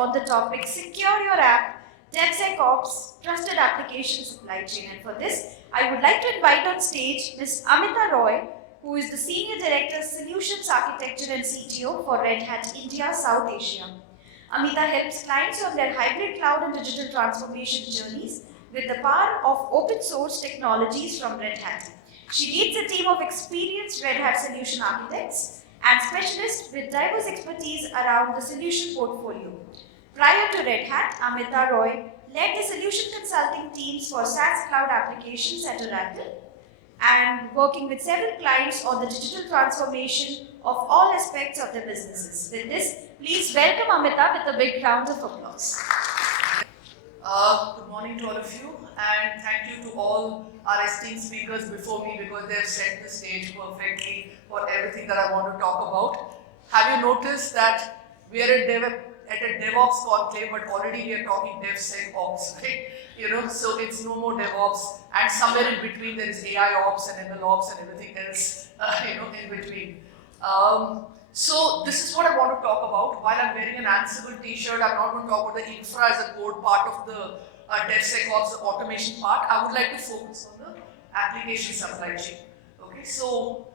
on the topic Secure Your App, DevSecOps, Trusted Application Supply Chain. And for this, I would like to invite on stage Ms. Ameeta Roy, who is the Senior Director, Solutions Architecture and CTO for Red Hat India, South Asia. Ameeta helps clients on their hybrid cloud and digital transformation journeys with the power of open source technologies from Red Hat. She leads a team of experienced Red Hat solution architects and specialists with diverse expertise around the solution portfolio. Prior to Red Hat, Ameeta Roy led the solution consulting teams for SaaS cloud applications at Oracle and working with several clients on the digital transformation of all aspects of their businesses. With this, please welcome Ameeta with a big round of applause. Good morning to all of you, and thank you to all our esteemed speakers before me because they have set the stage perfectly for everything that I want to talk about. Have you noticed that we are at a DevOps conclave, but already we are talking DevSecOps, right? So it's no more DevOps, and somewhere in between there is AI Ops and ML Ops and everything else, in between. So this is what I want to talk about. While I'm wearing an Ansible t-shirt, I'm not going to talk about the infra as a code part of the DevSecOps, the automation part. I would like to focus on the application supply chain. Okay, so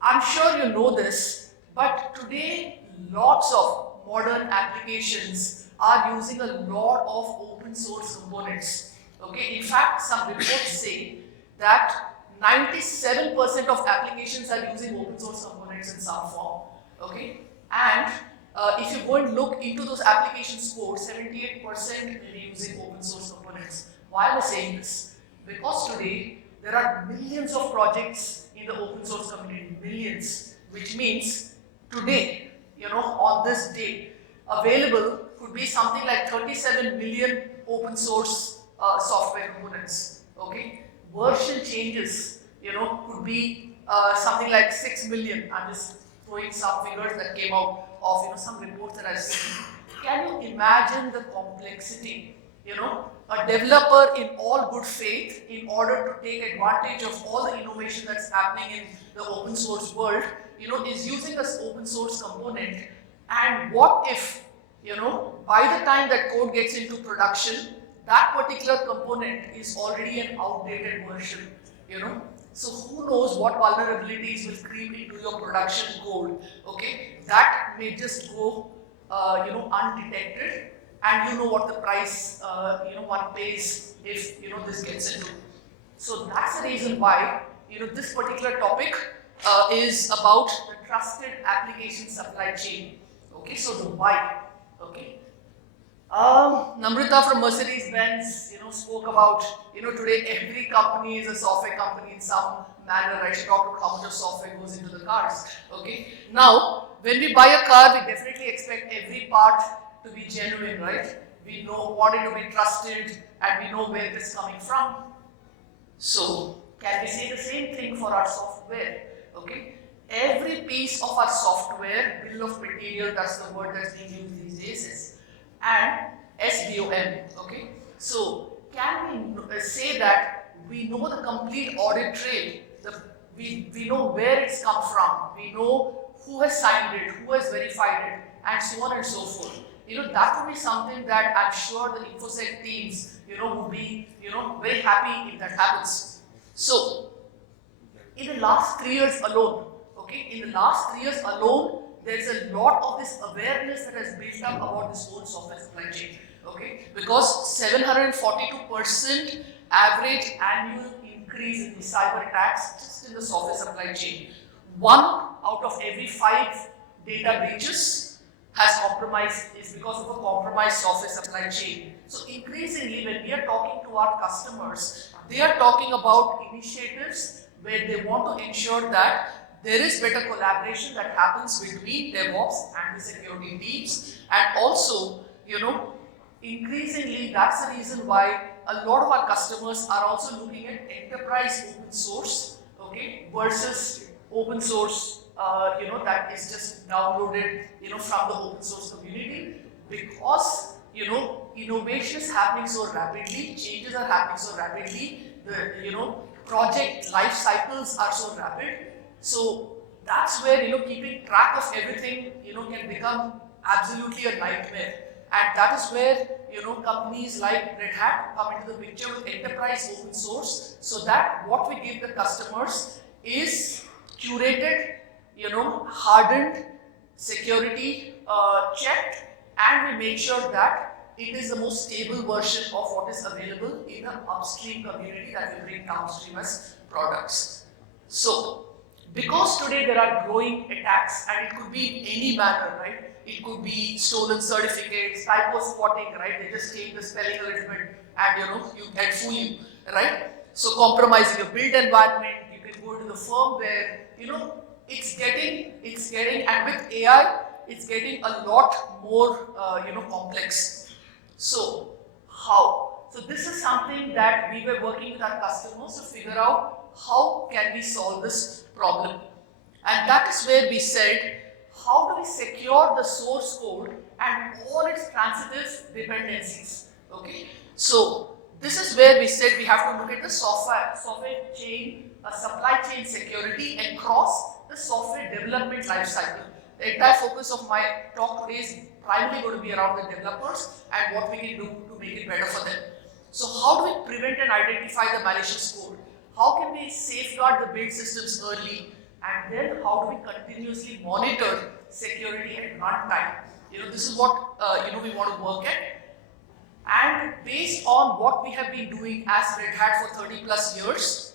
I'm sure you know this, but today lots of modern applications are using a lot of open source components. Okay, in fact, some reports say that 97% of applications are using open source components in some form. Okay, and if you go and look into those applications code, 78% will be using open source components. Why am I saying this? Because today there are millions of projects in the open source community, millions, which means today, on this day, available could be something like 37 million open source software components. Okay, version changes, could be something like 6 million. I'm just throwing some figures that came out of some reports that I've seen. Can you imagine the complexity? A developer in all good faith, in order to take advantage of all the innovation that's happening in the open source world, is using this open source component. And what if, by the time that code gets into production, that particular component is already an outdated version, So who knows what vulnerabilities will creep into your production code, okay? That may just go, undetected, and you know what the price, one pays if, this gets into. So that's the reason why, this particular topic is about the trusted application supply chain, okay? So the why, okay? Namrata from Mercedes-Benz, spoke about, today every company is a software company in some manner, right? She talked about how much of software goes into the cars, okay? Now, when we buy a car, we definitely expect every part to be genuine, right? We want it to be trusted, and we know where it is coming from. So, can we say the same thing for our software, okay? Every piece of our software, bill of material, that's the word that's being used these days, and SBOM, okay? So, can we say that we know the complete audit trail, we know where it's come from, we know who has signed it, who has verified it, and so on and so forth. That would be something that I'm sure the InfoSec teams, would be, very happy if that happens. So, in the last 3 years alone, okay, there's a lot of this awareness that has built up about this whole software supply chain, okay? Because 742% average annual increase in the cyber attacks just in the software supply chain. 1 out of every 5 data breaches is because of a compromised software supply chain. So increasingly, when we are talking to our customers, they are talking about initiatives where they want to ensure that there is better collaboration that happens between DevOps and the security teams, and also, increasingly that's the reason why a lot of our customers are also looking at enterprise open source, okay, versus open source, that is just downloaded, from the open source community, because, innovation is happening so rapidly, changes are happening so rapidly, the, project life cycles are so rapid. So that's where, keeping track of everything, can become absolutely a nightmare. And that is where, companies like Red Hat come into the picture with enterprise open source, so that what we give the customers is curated, hardened, security checked, and we make sure that it is the most stable version of what is available in the upstream community that we bring downstream as products. So, because today there are growing attacks, and it could be in any manner, right? It could be stolen certificates, typo spotting, right? They just change the spelling a little bit and and fool you, right? So compromising your build environment, you can go to the firmware, it's getting, and with AI, it's getting a lot more, complex. So, how? So this is something that we were working with our customers to figure out how can we solve this problem. And that is where we said, how do we secure the source code and all its transitive dependencies? Okay. So this is where we said we have to look at the software chain, supply chain security across the software development lifecycle. The entire focus of my talk today is primarily going to be around the developers and what we can do to make it better for them. So how do we prevent and identify the malicious code? How can we safeguard the build systems early? And then how do we continuously monitor security at runtime? This is what we want to work at. And based on what we have been doing as Red Hat for 30 plus years,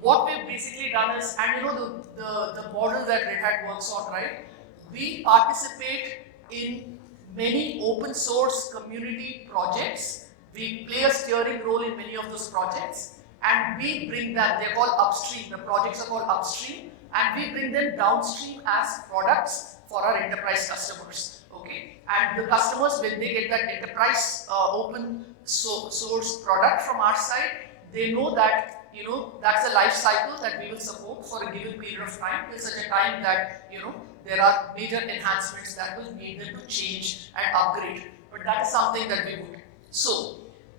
what we've basically done is, and the model that Red Hat works on, right? We participate in many open source community projects. We play a steering role in many of those projects, and we bring them, they're called upstream, the projects are called upstream, and we bring them downstream as products for our enterprise customers. Okay, and the customers, when they get that enterprise open source product from our side, they know that that's a life cycle that we will support for a given period of time, till such a time that there are major enhancements that will make them to change and upgrade. But that is something that we would. So,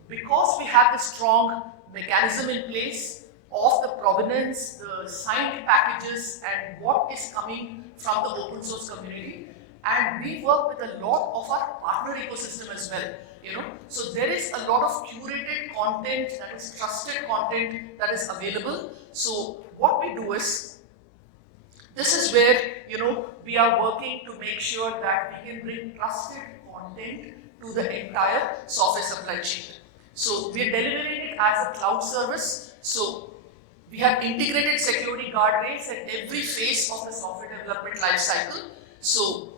because we have this strong mechanism in place of the provenance, the signed packages, and what is coming from the open source community, and we work with a lot of our partner ecosystem as well. So there is a lot of curated content, that is trusted content that is available. So what we do is, this is where we are working to make sure that we can bring trusted content to the entire software supply chain. So we are delivering it as a cloud service. So we have integrated security guardrails at every phase of the software development lifecycle. So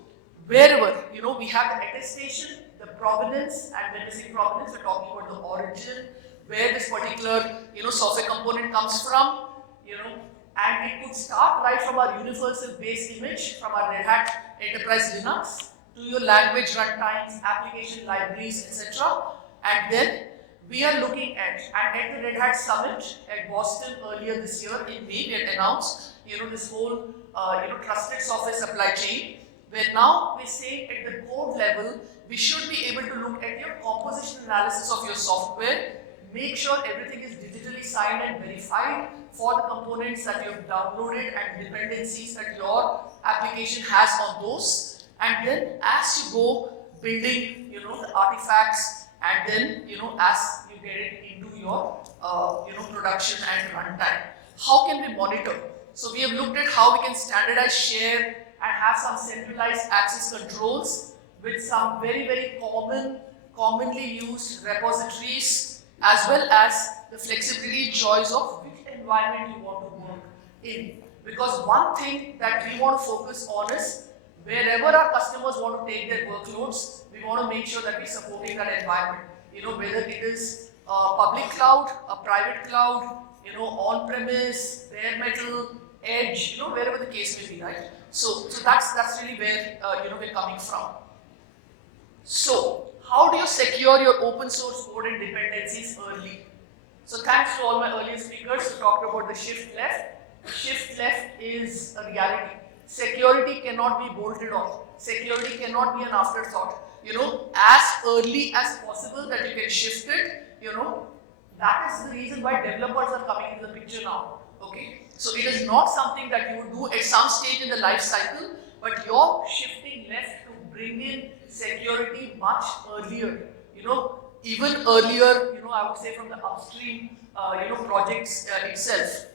wherever we have the attestation, the provenance, and when we say provenance, we're talking about the origin, where this particular software component comes from, and it could start right from our universal base image, from our Red Hat Enterprise Linux, to your language runtimes, application libraries, etc. And then we are looking at, and at the Red Hat Summit at Boston earlier this year in May, we had announced, this whole, trusted software supply chain, where now we're saying at the code level, we should be able to look at your composition analysis of your software, make sure everything is digitally signed and verified for the components that you have downloaded and dependencies that your application has on those. And then as you go building, the artifacts, and then, as you get it into your, production and runtime, how can we monitor? So we have looked at how we can standardize, share, and have some centralized access controls with some very, very commonly used repositories, as well as the flexibility and choice of which environment you want to work in. Because one thing that we want to focus on is, wherever our customers want to take their workloads, we want to make sure that we're supporting that environment. Whether it is a public cloud, a private cloud, on-premise, bare metal, edge, wherever the case may be, right? So that's really where we're coming from. So how do you secure your open source code and dependencies early? So thanks to all my earlier speakers who talked about the shift left. Shift left is a reality. Security cannot be bolted off. Security cannot be an afterthought. As early as possible that you can shift it, that is the reason why developers are coming into the picture now. Okay, so it is not something that you would do at some stage in the life cycle, but you're shifting left to bring in security much earlier, even earlier, I would say from the upstream, projects itself.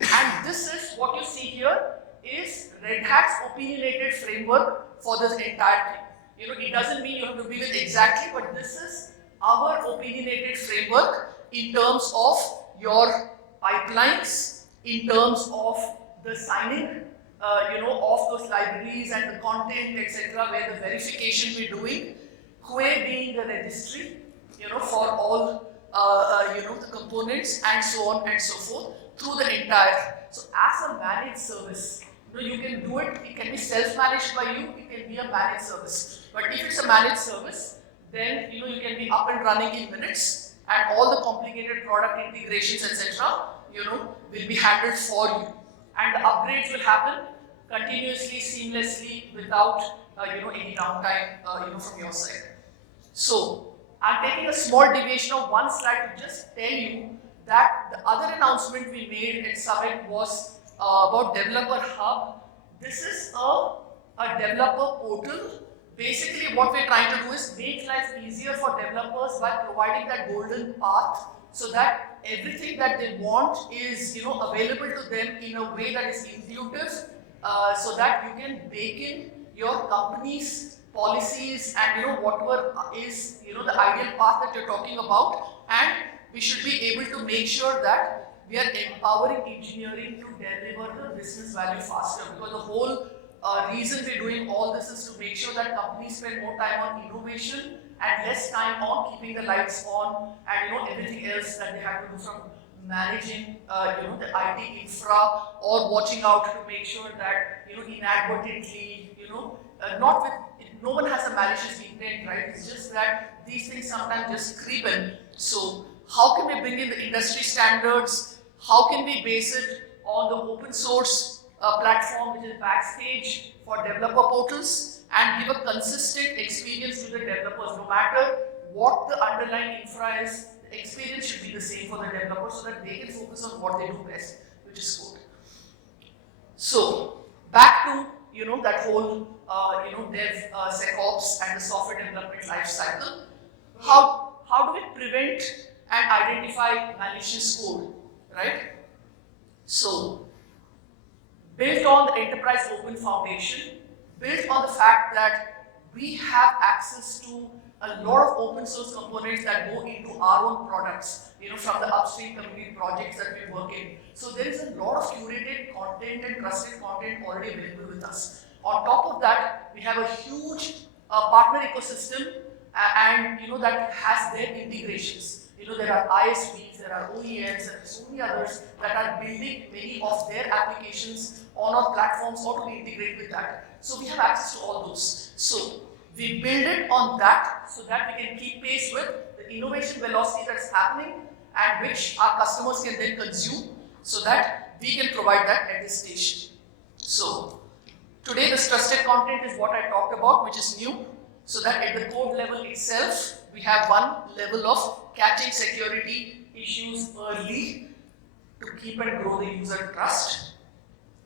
And this is what you see here is Red Hat's opinionated framework for this entire thing. It doesn't mean you have to be with exactly, but this is our opinionated framework in terms of your pipelines, in terms of the signing, of those libraries and the content, etc., where the verification we're doing, 𝐸 being the registry, for all, the components and so on and so forth through the entire. So as a managed service, you can do it. It can be self-managed by you. It can be a managed service. But if it's a managed service, then you can be up and running in minutes, and all the complicated product integrations, etc., will be handled for you, and the upgrades will happen continuously, seamlessly, without any downtime from your side. So I'm taking a small deviation of one slide to just tell you that the other announcement we made at Summit was about Developer Hub. This is a developer portal. Basically, what we're trying to do is make life easier for developers by providing that golden path, so that everything that they want is available to them in a way that is intuitive, so that you can bake in your company's policies and whatever is the ideal path that you're talking about, and we should be able to make sure that we are empowering engineering to deliver the business value faster, because the whole reason we're doing all this is to make sure that companies spend more time on innovation and less time on keeping the lights on and everything else that they have to do, from managing the IT infra or watching out to make sure that inadvertently not with no one has a malicious intent, right? It's just that these things sometimes just creep in. So how can we bring in the industry standards? How can we base it on the open source platform, which is Backstage for developer portals, and give a consistent experience to the developers? No matter what the underlying infra is, the experience should be the same for the developers, so that they can focus on what they do best, which is code. So back to that whole DevSecOps and the software development life cycle. How do we prevent and identify malicious code, right? So, built on the enterprise open foundation, built on the fact that we have access to a lot of open source components that go into our own products, from the upstream community projects that we work in. So there is a lot of curated content and trusted content already available with us. On top of that, we have a huge partner ecosystem, and that has their integrations. There are ISVs, there are OEMs, and so many others that are building many of their applications on our platforms, how do we integrate with that? So we have access to all those. So we build it on that so that we can keep pace with the innovation velocity that's happening, and which our customers can then consume, so that we can provide that at this station. So today this trusted content is what I talked about, which is new, so that at the code level itself, we have one level of catching security issues early to keep and grow the user trust.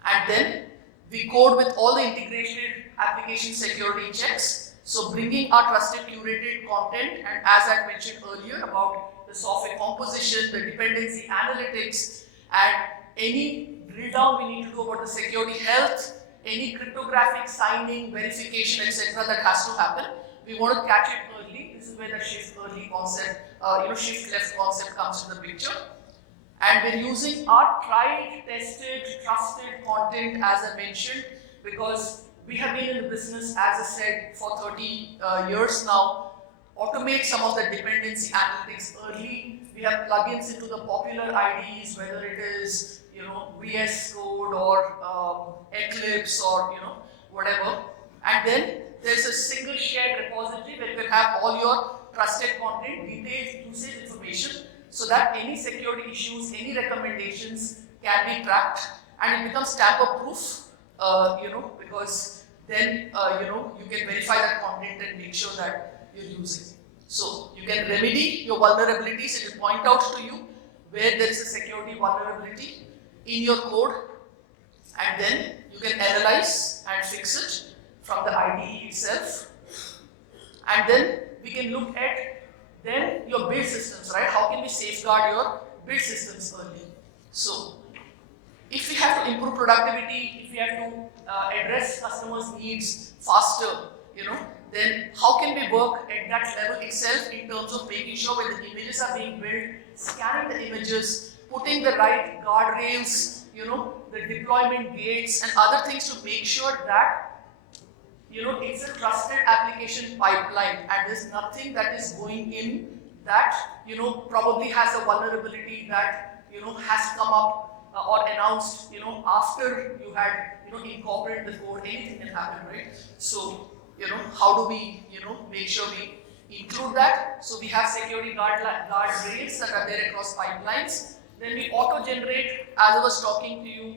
And then we code with all the integrated application security checks. So bringing our trusted curated content, and as I mentioned earlier about the software composition, the dependency analytics, and any drill down we need to do about the security health, any cryptographic signing, verification, etc. that has to happen. We want to catch it early. This is where the shift early concept, shift left concept comes into the picture. And we're using our tried, tested, trusted content, as I mentioned, because we have been in the business, as I said, for 30 years now. Automate some of the dependency analytics early. We have plugins into the popular IDEs, whether it is VS Code or Eclipse or whatever. And then there's a single shared repository where you can have all your trusted content, detailed usage information, so that any security issues, any recommendations can be tracked, and it becomes tamper-proof, because then you can verify that content and make sure that you're using. So you can remedy your vulnerabilities, it will point out to you where there is a security vulnerability in your code, and then you can analyze and fix it from the IDE itself. And then we can look at then your build systems, right? How can we safeguard your build systems early? So, if we have to improve productivity, if we have to address customers' needs faster, then how can we work at that level itself in terms of making sure when the images are being built, scanning the images, putting the right guardrails, the deployment gates and other things to make sure that it's a trusted application pipeline and there's nothing that is going in that probably has a vulnerability that has come up or announced after you had incorporated the code. Anything can happen, right? So how do we make sure we include that? So we have security guardrails that are there across pipelines. Then we auto-generate, as I was talking to you,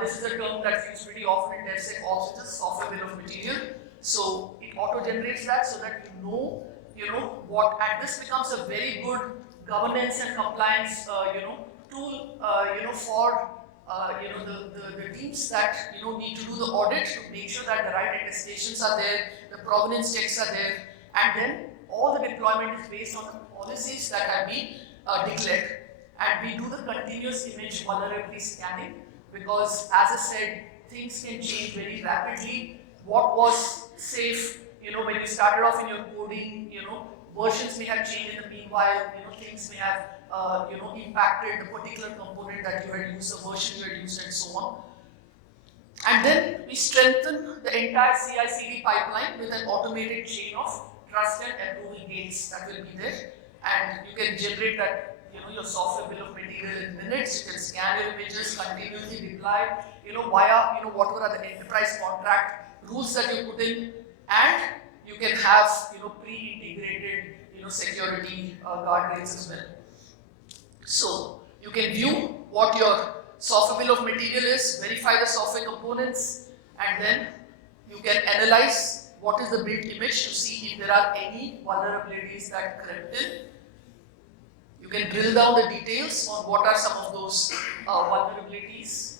this is a term that's used pretty often in DevSecOps, it's a software bill of material. So it auto-generates that so that you know what, and this becomes a very good governance and compliance, tool, for the teams that need to do the audit to make sure that the right attestations are there, the provenance checks are there, and then all the deployment is based on the policies that have been declared. And we do the continuous image vulnerability scanning because, as I said, things can change very rapidly. What was safe, when you started off in your coding, versions may have changed in the meanwhile, things may have, impacted the particular component that you had used, the version you had used, and so on. And then we strengthen the entire CI/CD pipeline with an automated chain of trust and approval gates that will be there. And you can generate that, your software bill of material in minutes. You can scan your images, continuously reply, via, whatever are the enterprise contract rules that you put in, and you can have, pre-integrated, security guardrails as well. So you can view what your software bill of material is, verify the software components, and then you can analyze what is the built image to see if there are any vulnerabilities that crept in. You can drill down the details on what are some of those vulnerabilities,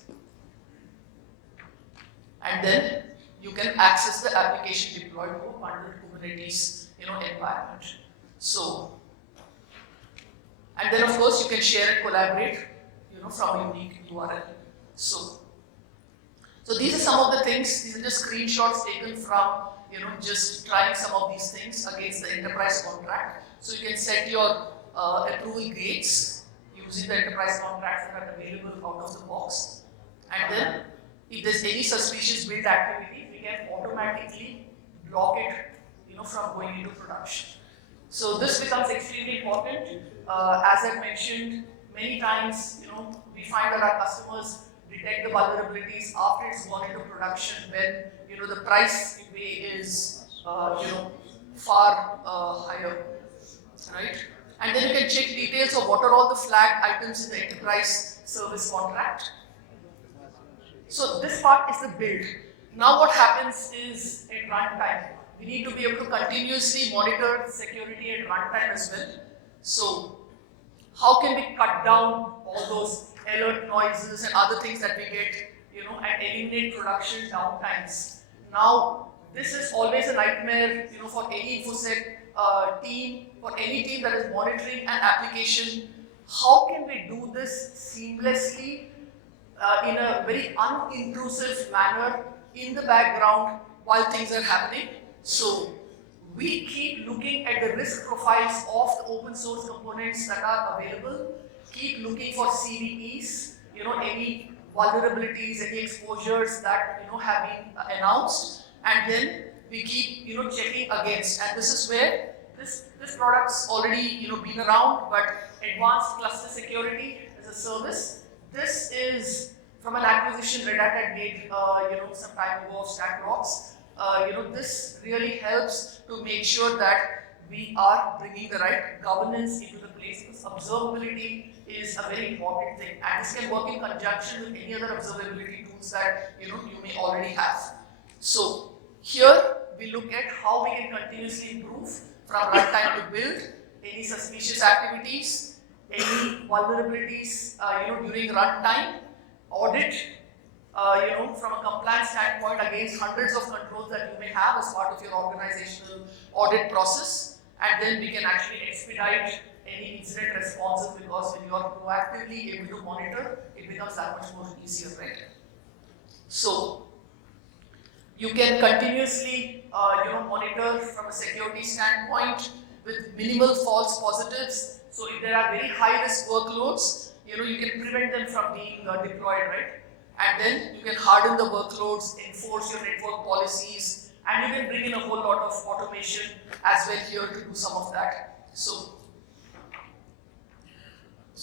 and then you can access the application deployed to under Kubernetes environment. So, and then of course you can share and collaborate from a unique URL. So these are some of the things. These are just screenshots taken from just trying some of these things against the enterprise contract. So you can set your approval gates using the enterprise contracts that are available out of the box, and then if there's any suspicious build activity, we can automatically block it from going into production. So this becomes extremely important. As I mentioned many times, we find that our customers detect the vulnerabilities after it's gone into production when the price you pay is far higher, right? And then you can check details of what are all the flagged items in the enterprise service contract. So this part is the build. Now what happens is at runtime, we need to be able to continuously monitor security at runtime as well. So how can we cut down all those alert noises and other things that we get, and eliminate production downtimes? Now this is always a nightmare, for any InfoSec team, for any team that is monitoring an application. How can we do this seamlessly in a very unintrusive manner in the background while things are happening? So we keep looking at the risk profiles of the open source components that are available, keep looking for CVEs, any vulnerabilities, any exposures that have been announced, and then we keep checking against. And this is where this product's already been around, but advanced cluster security as a service. This is from an acquisition Red Hat had made some time ago of StackRox. This really helps to make sure that we are bringing the right governance into the place, because observability is a very important thing, and this can work in conjunction with any other observability tools that you may already have. So here we look at how we can continuously improve from runtime to build, any suspicious activities, any vulnerabilities during runtime, audit, from a compliance standpoint against hundreds of controls that you may have as part of your organizational audit process, and then we can actually expedite any incident responses because when you are proactively able to monitor, it becomes that much more easier, right? So you can continuously, monitor from a security standpoint with minimal false positives. So if there are very high risk workloads, you can prevent them from being deployed, right? And then you can harden the workloads, enforce your network policies, and you can bring in a whole lot of automation as well here to do some of that. So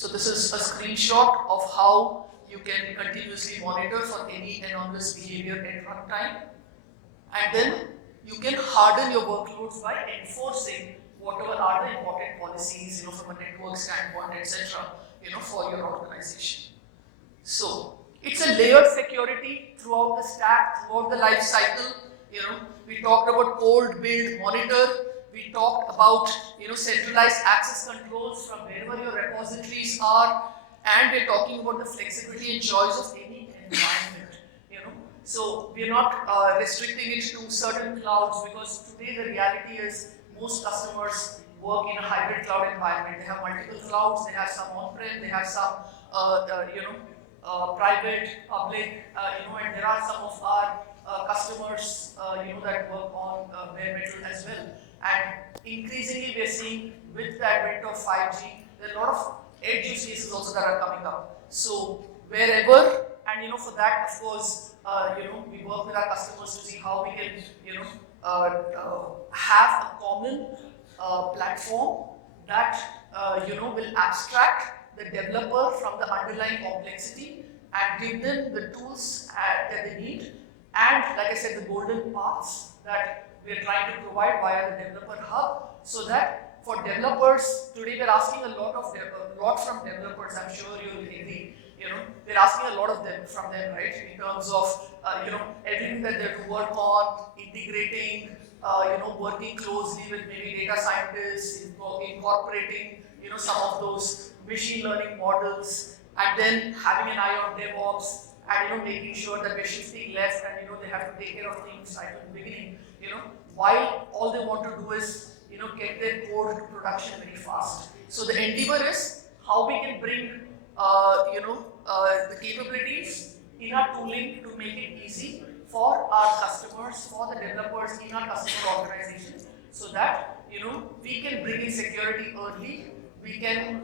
this is a screenshot of how you can continuously monitor for any anomalous behavior at runtime. And then you can harden your workloads by enforcing whatever are the important policies, from a network standpoint, etc., for your organization. So it's a layered security throughout the stack, throughout the life cycle. We talked about cold, build, monitor. We talked about centralized access controls from wherever your repositories are, and we're talking about the flexibility and choice of any environment. So we're not restricting it to certain clouds, because today the reality is most customers work in a hybrid cloud environment. They have multiple clouds, they have some on-prem, they have some private, public, and there are some of our customers that work on bare metal as well. And increasingly we're seeing with the advent of 5G, there are a lot of edge use cases also that are coming up. So wherever, and for that, of course, we work with our customers to see how we can, have a common platform that, will abstract the developer from the underlying complexity and give them the tools that they need. And like I said, the golden paths that we are trying to provide via the developer hub, so that for developers, today we're asking a lot from developers, I'm sure you'll agree. We're asking a lot of them from them, right? In terms of, everything that they have to work on, integrating, working closely with maybe data scientists, incorporating, some of those machine learning models, and then having an eye on DevOps, and making sure that we're shifting left, and they have to take care of things right from the beginning. While all they want to do is, get their code to production very fast. So the endeavor is how we can bring the capabilities in our tooling to make it easy for our customers, for the developers in our customer organization, so that we can bring in security early, we can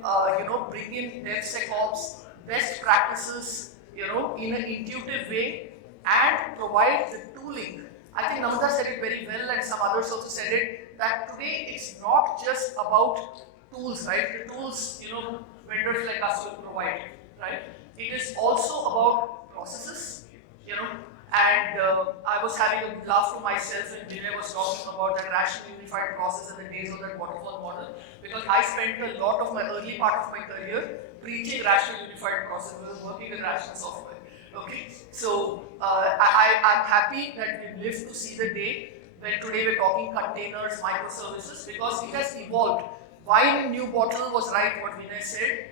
bring in DevSecOps best practices in an intuitive way, and provide the tooling. I think Namita said it very well, and some others also said it, that today it's not just about tools, right? The tools, vendors like us will provide, right? It is also about processes, and I was having a laugh to myself when Vinay was talking about that rational unified process and the days of that waterfall model, because I spent a lot of my early part of my career preaching rational unified process. I was working with rational software. Okay, so I'm happy that we lived to see the day when today we're talking containers, microservices, because it has evolved. Wine in new bottle was right, what Vinay said.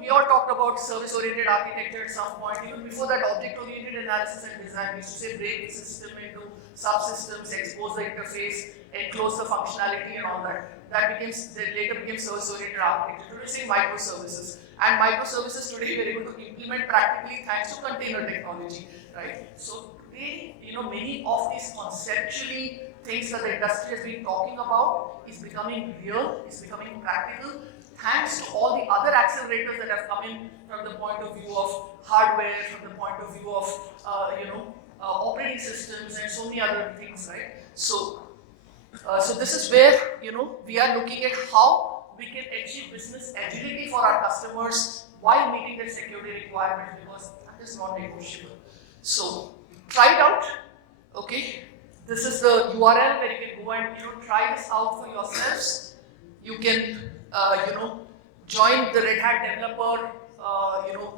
We all talked about service-oriented architecture at some point. Even before that, object-oriented analysis and design. We used to say break the system into subsystems, expose the interface, enclose the functionality and all that. That later became service-oriented architecture. Today we're saying microservices. And microservices today we're able to implement practically thanks to container technology, right? So today, many of these conceptually things that the industry has been talking about is becoming real, is becoming practical, thanks to all the other accelerators that have come in from the point of view of hardware, from the point of view of operating systems and so many other things, right? So this is where we are looking at how we can achieve business agility for our customers while meeting their security requirements, because that is not negotiable. So try it out. Okay, this is the URL where you can go and try this out for yourselves. You can join the Red Hat developer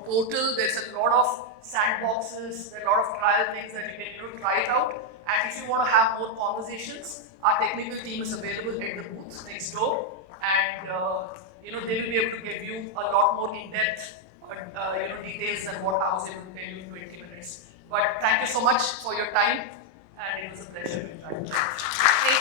portal. There's a lot of sandboxes, there are a lot of trial things that you can try it out. And if you want to have more conversations, our technical team is available at the booth next door, and they will be able to give you a lot more in-depth details than what I was able to tell you in 20 minutes. But thank you so much for your time, and it was a pleasure to interact with you.